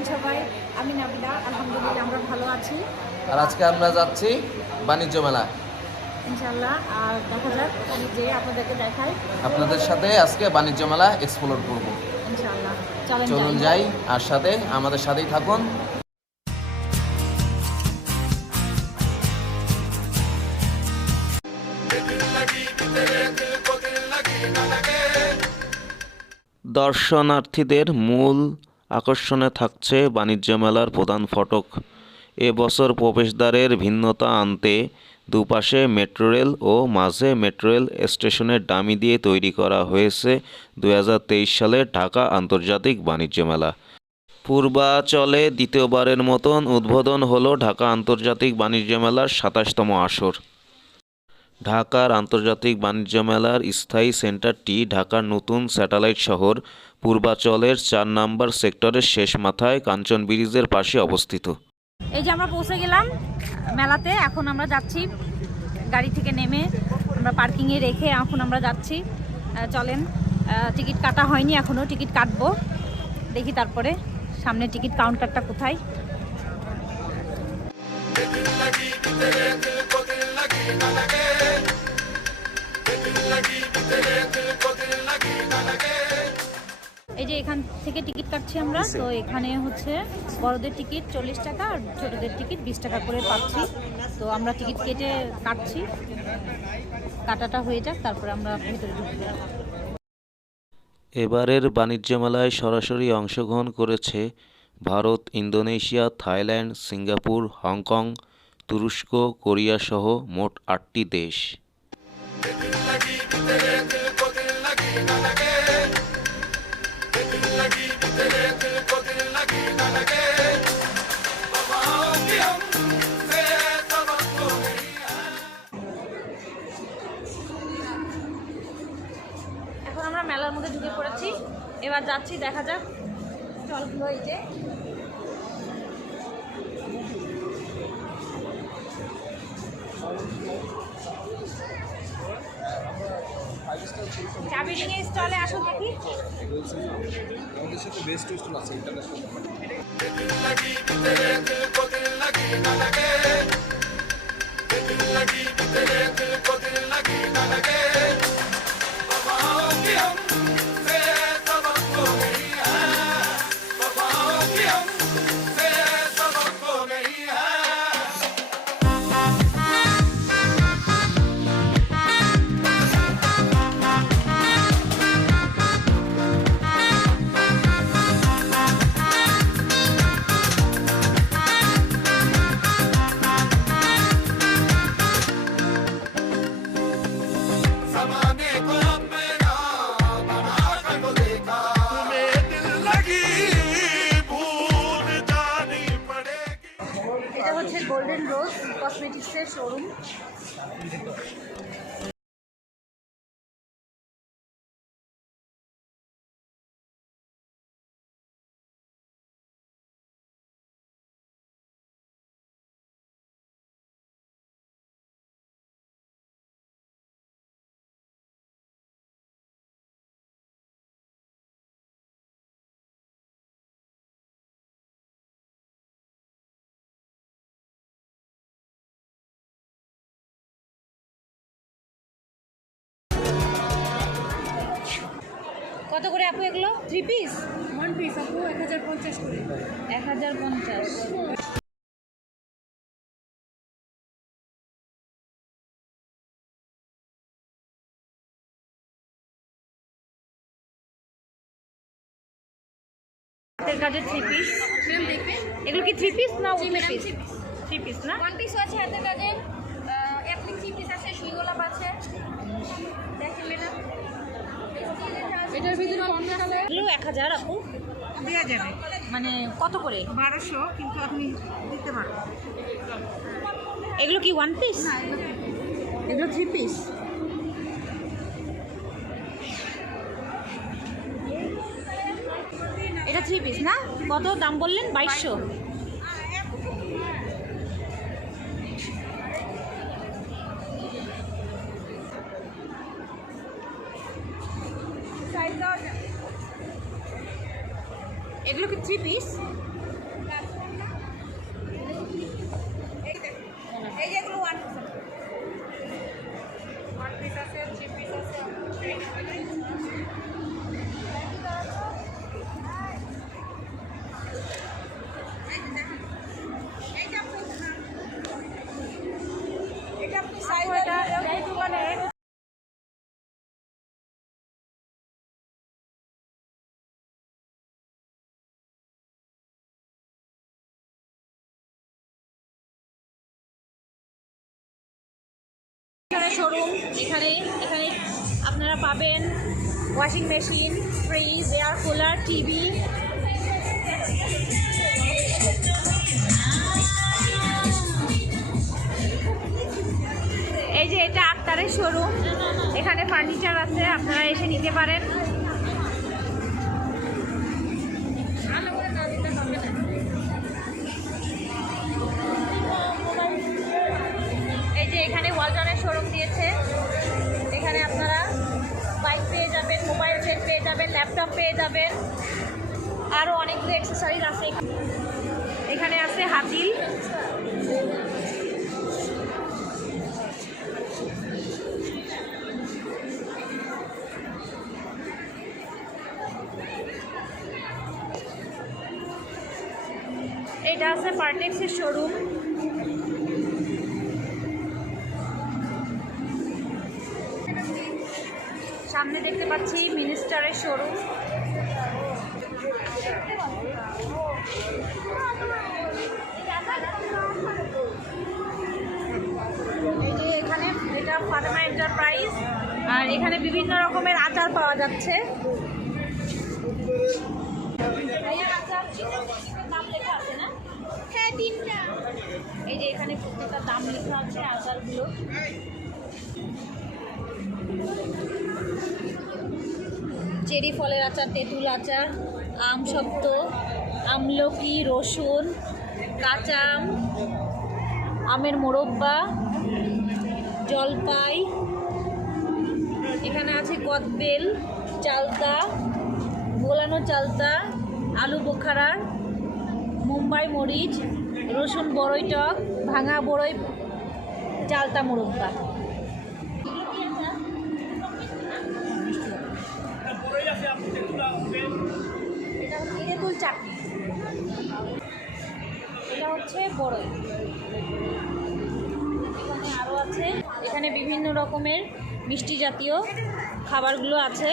আছেন সবাই? আমি নাবিলা আলহামদুলিল্লাহ আমরা ভালো আছি। আর আজকে আমরা যাচ্ছি বাণিজ্য মেলা। ইনশাল্লাহ আর দেখা যাক ওখানে যে আপনাদেরকে দেখাই। আপনাদের সাথে আজকে বাণিজ্য মেলা এক্সপ্লোর করব। চলুন যাই আর সাথে আমাদের সাথেই থাকুন। দর্শনার্থীদের মূল আকর্ষণে থাকছে বাণিজ্য মেলার প্রধান ফটক। এবছর প্রবেশদ্বারের ভিন্নতা আনতে দুপাশে মেট্রো রেল ও মাঝে মেট্রো রেল স্টেশনের ডামি দিয়ে তৈরি করা হয়েছে দু হাজার তেইশ সালে ঢাকা আন্তর্জাতিক বাণিজ্য মেলা। পূর্বাচলে দ্বিতীয়বারের মতন উদ্বোধন হলো ঢাকা আন্তর্জাতিক বাণিজ্য মেলার সাতাশতম আসর। ঢাকার আন্তর্জাতিক বাণিজ্য মেলার স্থায়ী সেন্টারটি ঢাকার নতুন স্যাটেলাইট শহর পূর্বাচলের চার নম্বর সেক্টরের শেষ মাথায় কাঞ্চন ব্রিজের পাশে অবস্থিত। এই যে আমরা পৌঁছে গেলাম মেলাতে এখন আমরা যাচ্ছি। গাড়ি থেকে নেমে আমরা পার্কিংয়ে রেখে এখন আমরা যাচ্ছি। চলেন টিকিট কাটা হয়নি এখনও টিকিট কাটবো। দেখি তারপরে সামনে টিকিট কাউন্টারটা কোথায়। এই যে এখান থেকে টিকিট কাটছি আমরা তো এখানে হচ্ছে বড়দের টিকিট চল্লিশ টাকা আর ছোটদের টিকিট বিশ টাকা করে পাচ্ছি। তো আমরা টিকিট কেটে কাটছি। কাটাটা হয়ে যাক তারপরে আমরা ভিতরে ঢুকবো। এবারের বাণিজ্য মেলায় সরাসরি অংশগ্রহণ করেছে Bharat Indonesia Thailand Singapore Hong Kong তুরস্ক কোরিয়া সহ মোট আটটি দেশ। এবার যাচ্ছি দেখা যাক। জলগুলো এই যে। স্টলে লাগে কত করে আপু এগুলো? থ্রি পিস ওয়ান পিস আপু এক হাজার পঞ্চাশ করে। এক হাজার পঞ্চাশ। হাতের কাজের থ্রি পিস ম্যাম দেখবেন? এগুলো কি থ্রি পিস না জি, থ্রি পিস থ্রি পিস না? ওয়ান পিস আছে হাতের কাজের অ্যাপ্লিক থ্রি পিস আছে সুই গোলাপ আছে। দেখেন ম্যাডাম এটার ভিতরে কালার এগুলো এক হাজার আপু। দেওয়া যাবে। মানে কত করে? বারোশো কিন্তু আপনি দিতে পারব এগুলো কি ওয়ান পিস এগুলো থ্রি পিস এটা থ্রি পিস না? কত দাম বললেন? বাইশশো। এগুলো কি থ্রি পিস শোরুম এখানে এখানে আপনারা পাবেন washing machine fridge air cooler TV এই যে এটা আক্তারের শোরুম এখানে ফার্নিচার আছে, আপনারা এসে নিতে পারেন। পেয়ে যাবেন ল্যাপটপ পেয়ে যাবেন। আরও অনেকগুলো অ্যাক্সেসরিজ আছে। এখানে আছে হাতিল। এটা আছে পার্টেক্সের শোরুম সামনে দেখতে পাচ্ছি মিনিস্টারের শোরুম। এই যে এখানে এটা ফাতেমা এন্টারপ্রাইজ। আর এখানে বিভিন্ন রকমের আচার পাওয়া যাচ্ছে। হ্যাঁ এই যে এখানে প্রত্যেকটা দাম লেখা আছে আচারগুলো। চেরি ফলের আচার, তেঁতুল আচার, আম শক্ত আমলকি, রসুন, কাঁচা আম, আমের মোরব্বা, জলপাই, এখানে আছে কদবেল, চালতা, গোলানো চালতা, আলু বোখারা, মুম্বাই মরিচ, রসুন বড়ই টক, ভাঙা বড়ই চালতা মুরব্বা। হচ্ছে বড়ই এখানে আরও আছে। এখানে বিভিন্ন রকমের মিষ্টি জাতীয় খাবারগুলো আছে।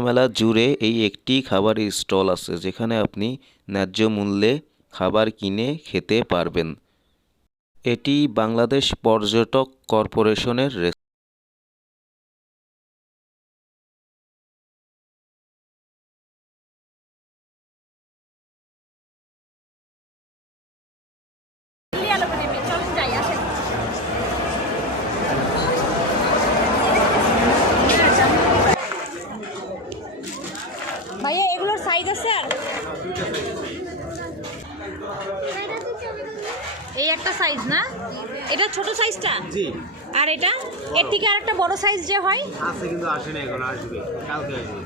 মেলা জুড়ে এই একটি খাবারের স্টল আছে, যেখানে আপনি ন্যায্য মূল্যে খাবার কিনে খেতে পারবেন। এটি বাংলাদেশ পর্যটক কর্পোরেশনের রেস- দিল্লি আলোকে নেবে চলুন যাই আসেন ভাইয়া এগুলোর সাইজ আছে আর এই একটা সাইজ না এটা ছোট সাইজটা জি। আর এটা? এর থেকে আর একটা বড় সাইজ যে হয়? আছে কিন্তু আসে না এখন আসবে। কালকে আসবে।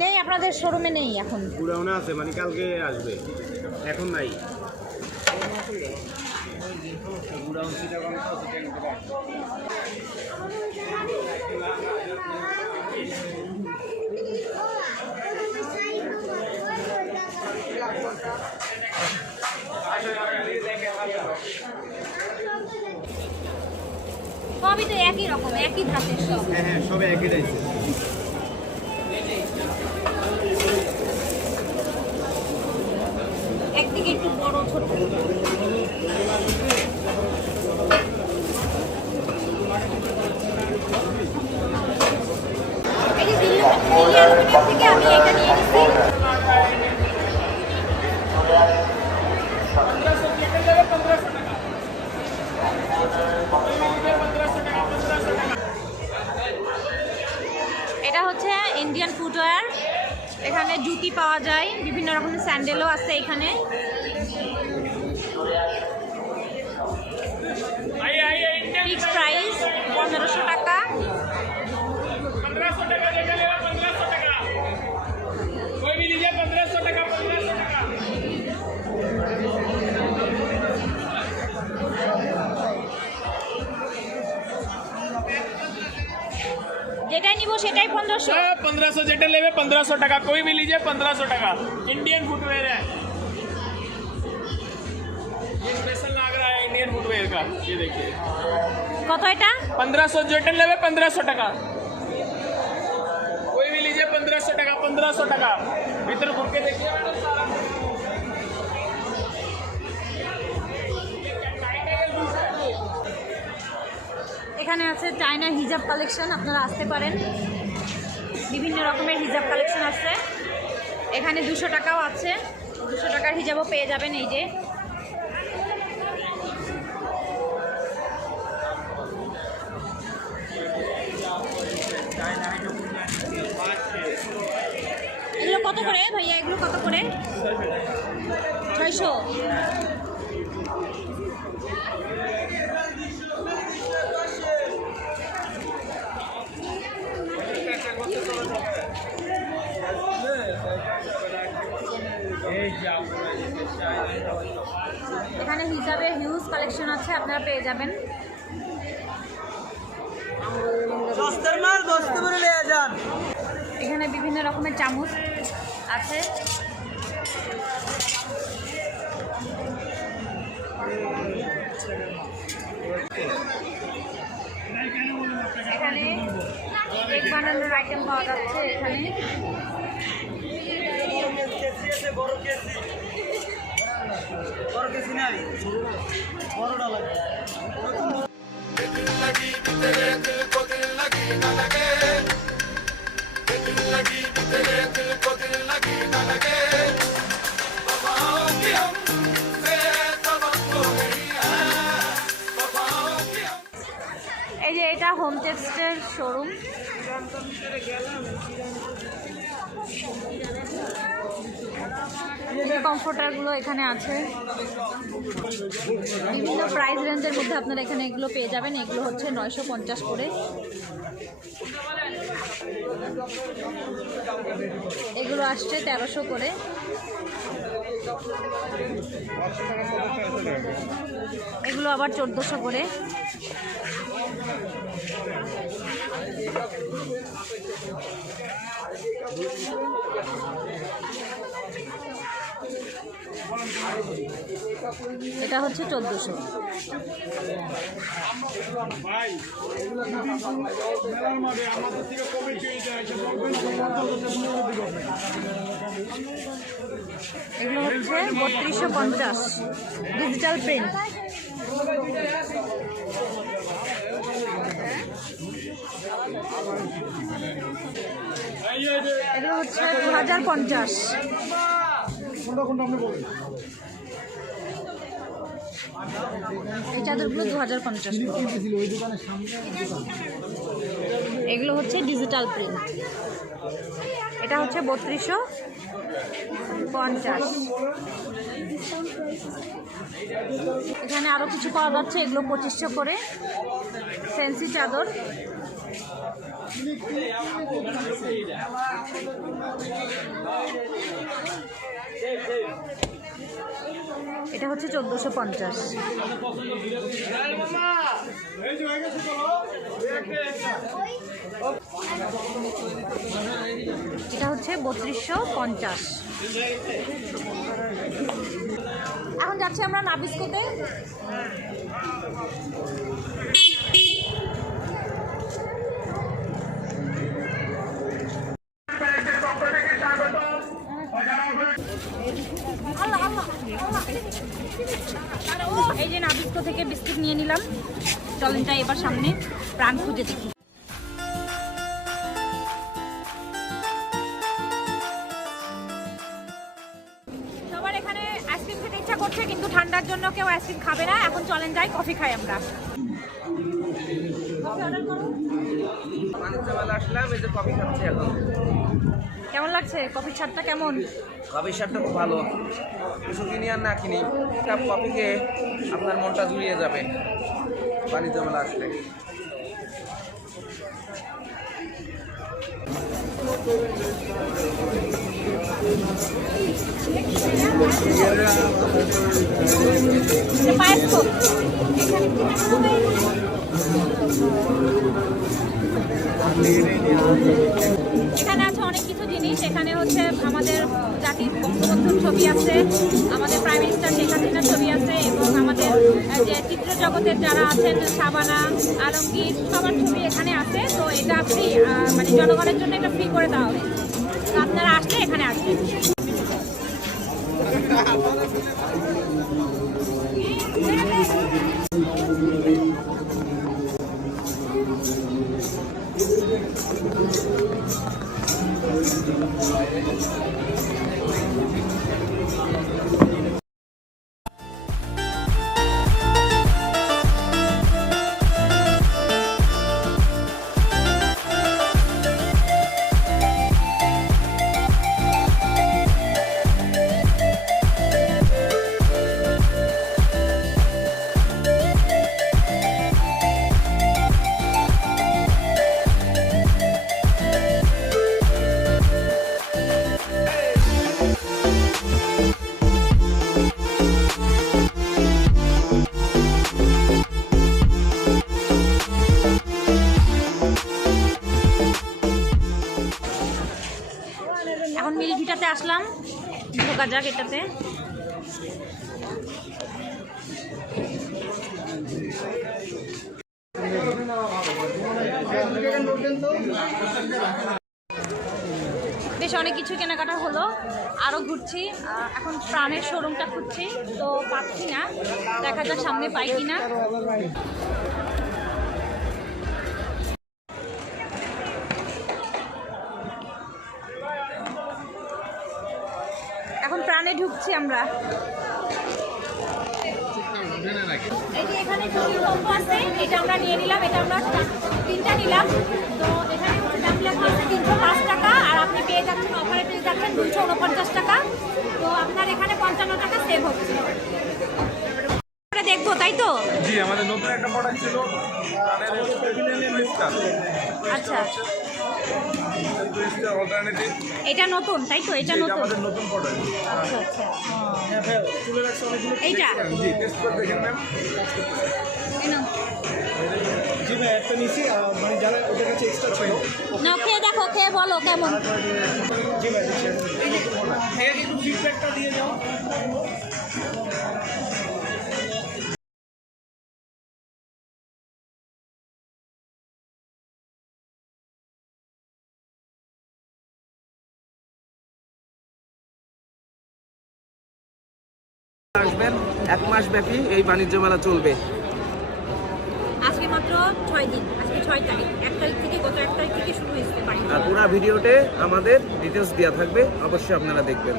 নেই আপনাদের শোরুমে নেই এখন। পুরাউনে আছে মানে কালকে আসবে। এখন নাই। সবই তো একই রকম একই ধাতের সব। হ্যাঁ হ্যাঁ সবই একই যাইছে ইন্ডিয়ান ফুটওয়্যার এখানে জুতি পাওয়া যায় বিভিন্ন রকমের স্যান্ডেলও আছে এখানে। যেটাই নিব সেটাই পনেরোশো पंद्रह सौ जेटर लेवे पंद्रह सौ टका कोई भी लीजिए पंद्रह सौ टका इंडियन फुटवेयर है ये स्पेशल लग रहा है इंडियन फुटवेयर का ये देखिए কত এটা पंद्रह सौ जेटर लेवे पंद्रह सौ टका कोई भी लीजिए पंद्रह सौ टका पंद्रह सौ टका भीतर घूम के देखिए मैडम सारा এখানে আছে চায়না হিজাব কালেকশন আপনারা আসতে পারেন। বিভিন্ন রকমের হিজাব কালেকশন আছে। এখানে দুশো টাকাও আছে। দুশো টাকার হিজাবও পেয়ে যাবেন এই যে। এগুলো কত করে ভাইয়া? এগুলো কত করে? ছয়শো। এখানে হিসাবে হিউজ কালেকশন আছে আপনারা পেয়ে যাবেন। এখানে বিভিন্ন রকমের চামচ আছে। এখানে কেক বানানোর আইটেম পাওয়া যাচ্ছে এখানে। কেসে বড় কেসি। বড় কেসি নাই। বড়টা লাগে এই যে এটা হোম টেক্সটের শোরুম কমফোর্টারগুলো এখানে আছে। বিভিন্ন প্রাইস রেঞ্জের মধ্যে আপনারা এখানে এগুলো পেয়ে যাবেন। এগুলো হচ্ছে নয়শো পঞ্চাশ করে। এগুলো আসছে তেরোশো করে। এগুলো আবার চোদ্দোশো করে। এটা হচ্ছে চোদ্দোশো। এগুলো হচ্ছে বত্রিশশো পঞ্চাশ। ডিজিটাল প্রিন্ট এগুলো হচ্ছে দু হাজার পঞ্চাশ এই চাদরগুলো দু হাজার পঞ্চাশ এগুলো হচ্ছে ডিজিটাল প্রিন্ট। এটা হচ্ছে বত্রিশশো পঞ্চাশ। এখানে আরও কিছু পাওয়া যাচ্ছে, এগুলো পঁচিশশো করে। ফ্যান্সি চাদর। এটা হচ্ছে চোদ্দশো পঞ্চাশ। এটা হচ্ছে বত্রিশশো পঞ্চাশ। এখন যাচ্ছি আমরা নাবিস্কোতে আল্লাহ, আল্লাহ, আল্লাহ। এই যে নাবিস্কো থেকে নিয়ে চলেন যাই এবার সামনে প্রাণ খুঁজে দেখি। সবার এখানে আইসক্রিম খেতে ইচ্ছা করছে কিন্তু ঠান্ডার জন্য কেউ আইসক্রিম খাবে না। এখন চলেন যাই কফি খাই আমরা। কফি অর্ডার করো বাণিজ্য মেলা আসলাম এই যে কফি খাচ্ছি এখন। কেমন লাগছে? কফির স্বাদটা কেমন? কফির স্বাদটা খুব ভালো। কিছু কিনি আর না কিনি কাপ কফি খেয়ে আপনার মনটা জুড়িয়ে যাবে। বাণিজ্য মেলা আসলে। এখানে অনেক কিছু জিনিস। এখানে হচ্ছে আমাদের জাতির বঙ্গবন্ধুর ছবি আছে, আমাদের প্রাইম মিনিস্টার শেখ হাসিনার ছবি আছে এবং আমাদের যে চিত্র জগতের যারা আছেন, শাবানা, আলমগীর, সবার ছবি এখানে আছে। তো এটা ফ্রি মানে জনগণের জন্য এটা ফ্রি করে দেওয়া তো আপনারা আসলে এখানে আসবেন। এখন মিল্কিটাতে আসলাম। ঢোকা যাক এটাতে। বেশ অনেক কিছু কেনাকাটা হলো। আরও ঘুরছি। এখন প্রাণের শোরুমটা খুঁজছি। তো পাচ্ছি না। দেখা যাক সামনে পাই কিনা। ঢুকছি আমরা। এই যে এখানে চুরির কম্বো আছে এটা আমরা নিয়ে নিলাম এটা আমরা তিনটা নিলাম। তো এখানে দাম লেখা আছে তিনশো পাঁচ টাকা আর আপনি পেয়ে যাচ্ছেন অফারে পেয়ে যাচ্ছেন দুইশো উনপঞ্চাশ টাকা। তো আপনার এখানে পঞ্চান্ন টাকা সেভ হচ্ছে। আমরা দেখব তাই তো? জি আমাদের নতুন একটা প্রোডাক্ট ছিল আচ্ছা। অল্টারনেটিভ এটা নতুন তাই তো? এটা নতুন। আমাদের নতুন প্রোডাক্ট আচ্ছা আচ্ছা এইটা? জি টেস্ট করে দেখেন ম্যাম জি ভাই একটা নিছি মানে যারা ওদের কাছে এক্সট্রা ছিল। নাও খেয়ে দেখো খেয়ে বলো কেমন? জি ভাই দিচ্ছি একটু ফিডব্যাকটা দিয়ে যাও। এক মাস ব্যাপী এই বাণিজ্য মেলা চলবে। আজকে মাত্র ছয় দিন আজকে ছয় তারিখ। এক তারিখ থেকে গত এক তারিখ থেকে শুরু হয়েছে বাণিজ্য আর। পুরো ভিডিওতে আমাদের ডিটেলস দেওয়া থাকবে অবশ্যই আপনারা দেখবেন।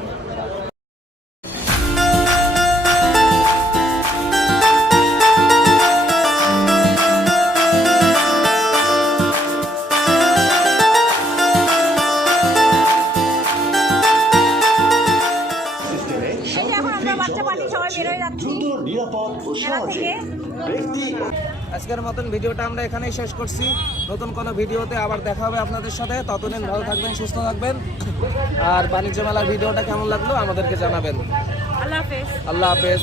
আজকের মতন ভিডিওটা আমরা এখানেই শেষ করছি। নতুন কোনো ভিডিওতে আবার দেখা হবে আপনাদের সাথে। ততদিন ভালো থাকবেন সুস্থ থাকবেন। আর বাণিজ্য মেলার ভিডিওটা কেমন লাগল আমাদেরকে জানাবেন। আল্লাহ হাফেজ। আল্লাহ হাফেজ।